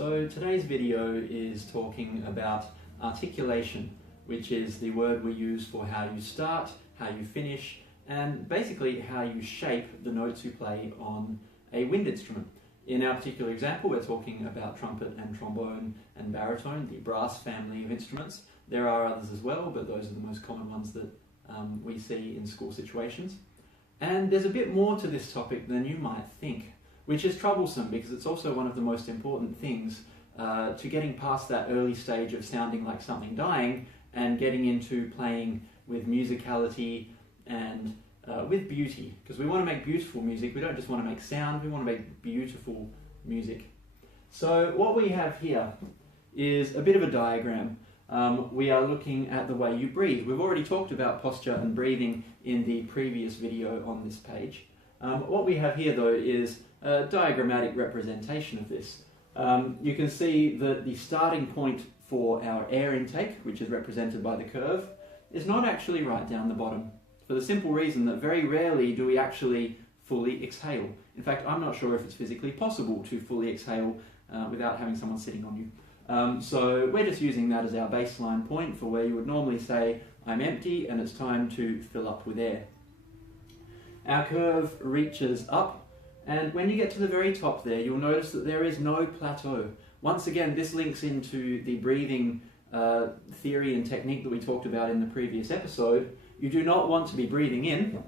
So today's video is talking about articulation, which is the word we use for how you start, how you finish, and basically how you shape the notes you play on a wind instrument. In our particular example, we're talking about trumpet and trombone and baritone, the brass family of instruments. There are others as well, but those are the most common ones that we see in school situations. And there's a bit more to this topic than you might think, which is troublesome because it's also one of the most important things to getting past that early stage of sounding like something dying and getting into playing with musicality and with beauty, because we want to make beautiful music. We don't just want to make sound, we want to make beautiful music. So what we have here is a bit of a diagram. We are looking at the way you breathe. We've already talked about posture and breathing in the previous video on this page. What we have here though is a diagrammatic representation of this. You can see that the starting point for our air intake, which is represented by the curve, is not actually right down the bottom, for the simple reason that very rarely do we actually fully exhale. In fact, I'm not sure if it's physically possible to fully exhale without having someone sitting on you. So we're just using that as our baseline point for where you would normally say, I'm empty and it's time to fill up with air. Our curve reaches up, and when you get to the very top there, you'll notice that there is no plateau. Once again, this links into the breathing theory and technique that we talked about in the previous episode. You do not want to be breathing in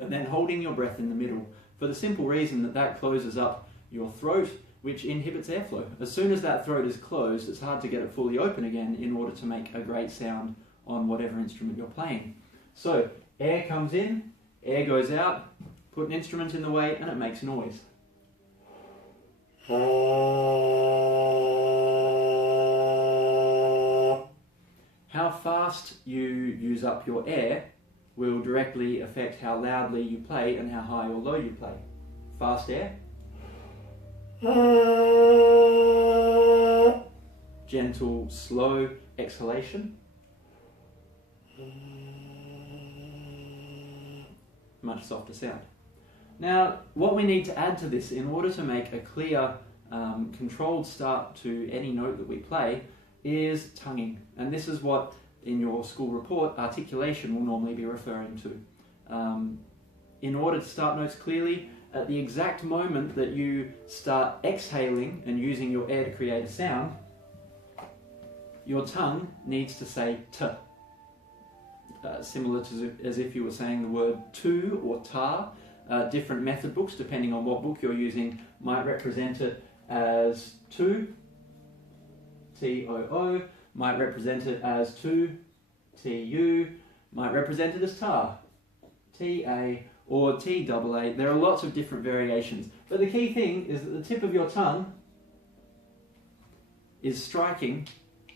and then holding your breath in the middle, for the simple reason that that closes up your throat, which inhibits airflow. As soon as that throat is closed, it's hard to get it fully open again in order to make a great sound on whatever instrument you're playing. So air comes in, air goes out, put an instrument in the way and it makes noise. How fast you use up your air will directly affect how loudly you play and how high or low you play. Fast air. Gentle, slow exhalation. Much softer sound. Now, what we need to add to this in order to make a clear, controlled start to any note that we play is tonguing. And this is what, in your school report, articulation will normally be referring to. In order to start notes clearly, at the exact moment that you start exhaling and using your air to create a sound, your tongue needs to say t. Similar to as if you were saying the word to or ta. Different method books, depending on what book you're using, might represent it as to, T-O-O, might represent it as to, T-U, might represent it as ta, T-A, or T-A-A. There are lots of different variations. But the key thing is that the tip of your tongue is striking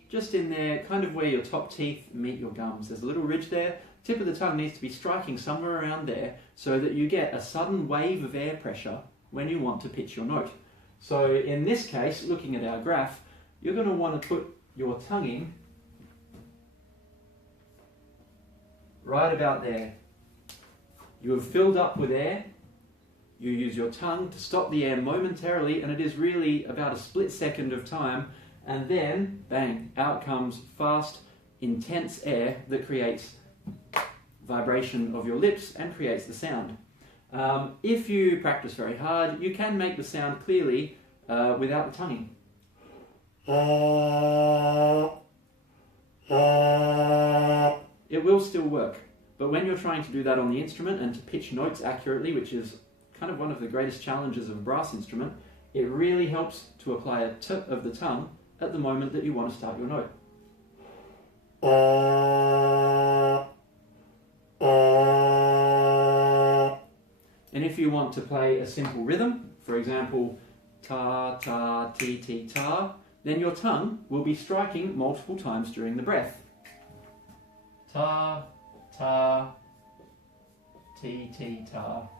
just in there, kind of where your top teeth meet your gums. There's a little ridge there. Tip of the tongue needs to be striking somewhere around there so that you get a sudden wave of air pressure when you want to pitch your note. So in this case, looking at our graph, you're going to want to put your tonguing right about there. You have filled up with air. You use your tongue to stop the air momentarily, and it is really about a split second of time, and then, bang, out comes fast, intense air that creates vibration of your lips and creates the sound. If you practice very hard, you can make the sound clearly without the tonguing. It will still work, but when you're trying to do that on the instrument and to pitch notes accurately, which is kind of one of the greatest challenges of a brass instrument, it really helps to apply a t of the tongue at the moment that you want to start your note. And if you want to play a simple rhythm, for example, ta, ta, ti, ti, ta, then your tongue will be striking multiple times during the breath. Ta, ta, ti, ti, ta.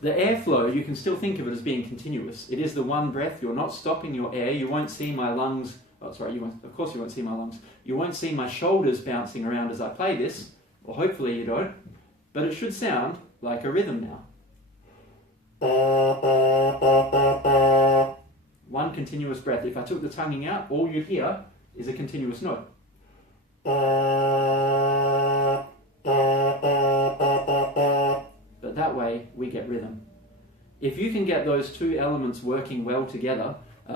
The airflow, you can still think of it as being continuous. It is the one breath. You're not stopping your air. You won't see my lungs. Oh, sorry, of course you won't see my lungs. You won't see my shoulders bouncing around as I play this, or hopefully you don't, but it should sound like a rhythm now. One continuous breath. If I took the tonguing out, all you'd hear is a continuous note. But that way, we get rhythm. If you can get those two elements working well together,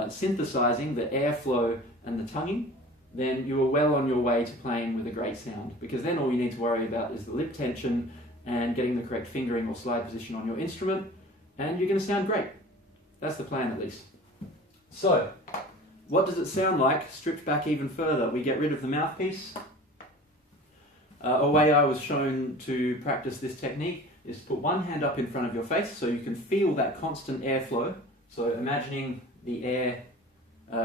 synthesizing the airflow and the tonguing, then you are well on your way to playing with a great sound, because then all you need to worry about is the lip tension and getting the correct fingering or slide position on your instrument, and you're going to sound great. That's the plan, at least. So, what does it sound like stripped back even further? We get rid of the mouthpiece. A way I was shown to practice this technique is to put one hand up in front of your face so you can feel that constant airflow. So imagining the air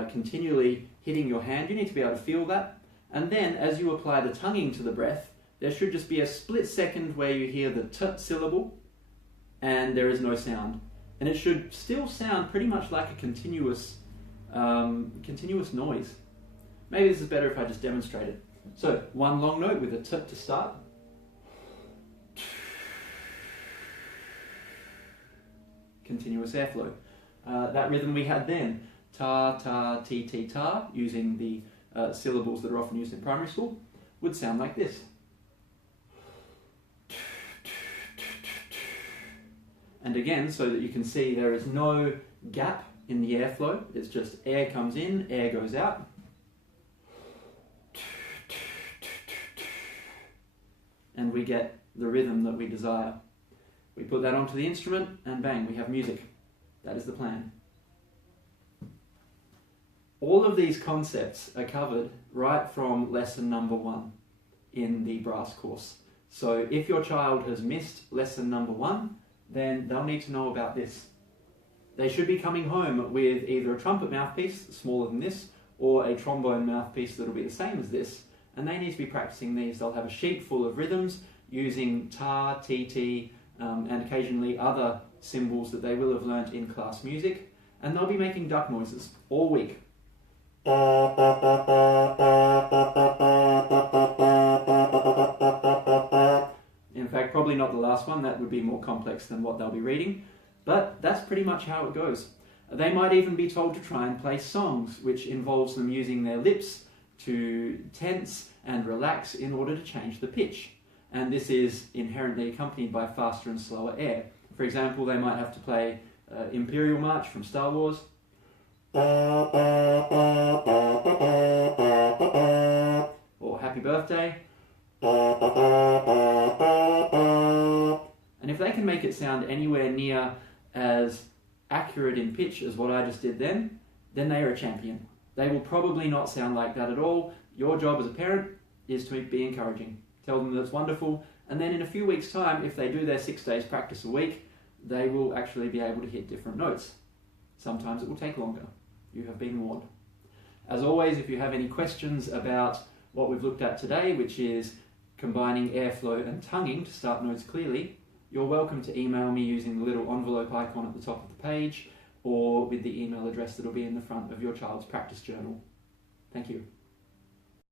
continually hitting your hand, you need to be able to feel that. And then as you apply the tonguing to the breath, there should just be a split second where you hear the t syllable and there is no sound. And it should still sound pretty much like a continuous noise. Maybe this is better if I just demonstrate it. So, one long note with a t to start. Continuous airflow. That rhythm we had then, ta, ta, ti, ti, ta, using the syllables that are often used in primary school, would sound like this. And again, so that you can see there is no gap in the airflow, it's just air comes in, air goes out. And we get the rhythm that we desire. We put that onto the instrument and bang, we have music. That is the plan. All of these concepts are covered right from lesson number 1 in the brass course. So if your child has missed lesson number 1, then they'll need to know about this. They should be coming home with either a trumpet mouthpiece, smaller than this, or a trombone mouthpiece that'll be the same as this, and they need to be practicing these. They'll have a sheet full of rhythms using ta, ti, ti, and occasionally other symbols that they will have learnt in class music, and they'll be making duck noises all week. In fact, probably not the last one, that would be more complex than what they'll be reading, but that's pretty much how it goes. They might even be told to try and play songs, which involves them using their lips to tense and relax in order to change the pitch. And this is inherently accompanied by faster and slower air. For example, they might have to play Imperial March from Star Wars. Or Happy Birthday. And if they can make it sound anywhere near as accurate in pitch as what I just did then they are a champion. They will probably not sound like that at all. Your job as a parent is to be encouraging. Tell them that it's wonderful, and then in a few weeks' time, if they do their 6 days practice a week, they will actually be able to hit different notes. Sometimes it will take longer. You have been warned. As always, if you have any questions about what we've looked at today, which is combining airflow and tonguing to start notes clearly, you're welcome to email me using the little envelope icon at the top of the page, or with the email address that will be in the front of your child's practice journal. Thank you.